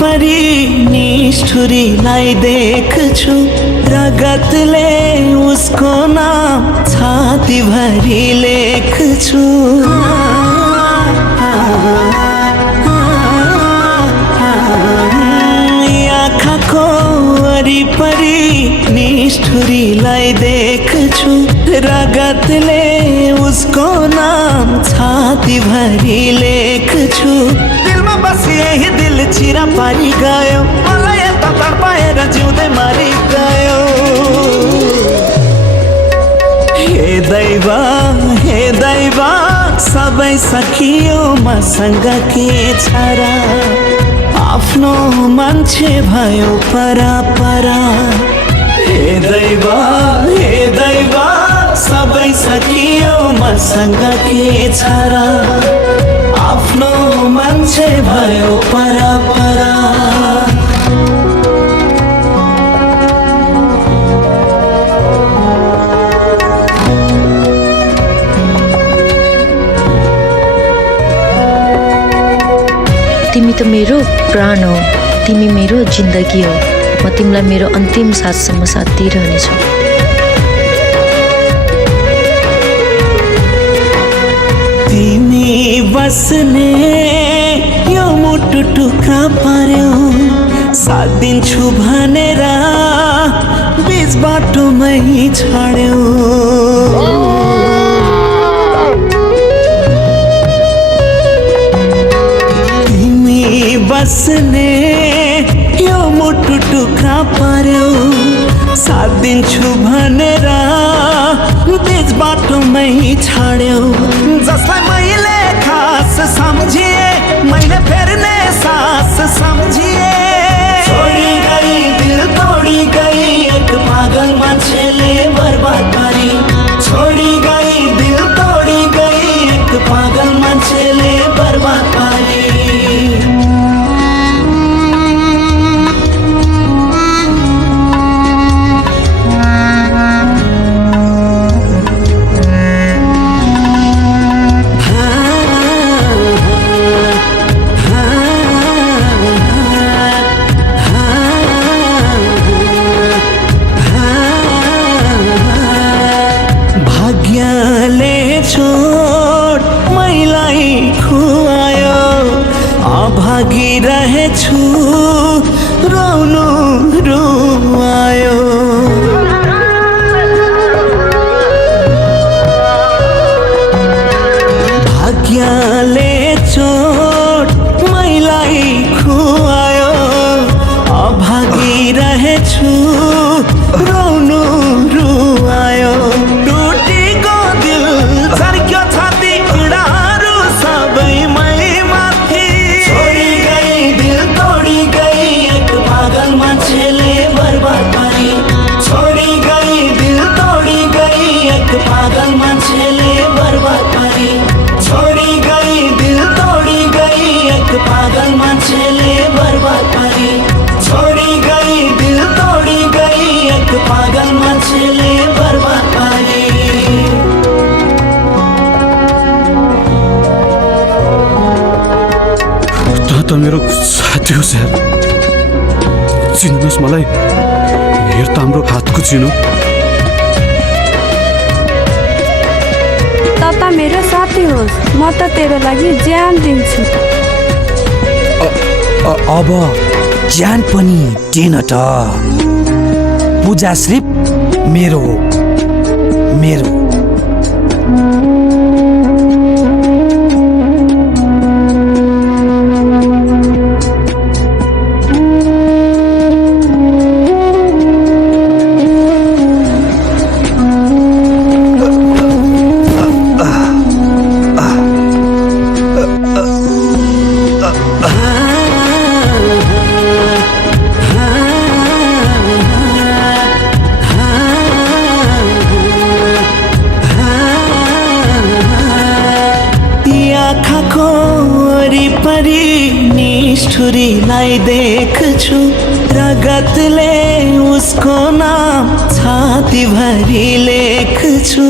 वरिपरि निष्ठुरीलाई देख्छु, रगतले उसको नाम छातीभरि लेख्छु। आँखाको वरिपरि निष्ठुरीलाई देख्छु, रगतले उसको नाम छातीभरि लेख्छु। दिलमा बसी यही दिल चिरा पारी गयो, मलाई यता तडपाएर जिउँदै मारि गयो। हे दैव सबै सकियो, मसँग के छ र? आफ्नो मान्छे भयो परापरा। हे दैव सबै सकियो, मसँग के छ र? आफ्नो मान्छे भयो परापरा। तिमी त मेरो प्राण हो, तिमी मेरो जिन्दगी हो। म तिमीलाई मेरो अन्तिम साथसम्म साथ दिइरहनेछु। तिमी बस्ने यो मुटु टुक्रा पर्यो, साथ दिन्छु भनेर बीच बाटोमै छाड्यो। बस्ने यो मुटु टुक्रा पर्यो, साथ दिन्छु भनेर बीच बाटोमै छाड्यो। जसलाई मैले खास सम्झिए, मैले फेर्ने सास सम्झिए। छोडी गई दिल तोडी गई, एक पागल मान्छेले बर्बाद पारी। छोडी गई दिल तोडी गई, एक पागल मान्छेले बर्बाद पारी। छोड मैलाई खुवायो, अभागिरहेछु रोउनु रुवायो। भाग्यले छोड मैलाई खुवायो, अभागिरहेछु रोउनु रुवायो। पागल मान्छेले बर्बाद पारी। छोडी गई दिल तोडी गई, एक पागल मान्छेले बर्बाद पारी। छोडी गई दिल तोडी गई, एक पागल मान्छेले बर्बाद पारी। त मेरो साथी हो सर, चिन्नुहोस् मलाई। हेर त हाम्रो हातको चिनो। त मेरो साथी होस्, म त तेरो लागि ज्यान दिन्छु। अब ज्यान पनि दिन त। पूजा सिर्फ मेरो हो, मेरो। वरिपरि निष्ठुरीलाई देख्छु, रगतले उसको नाम छातीभरि लेख्छु।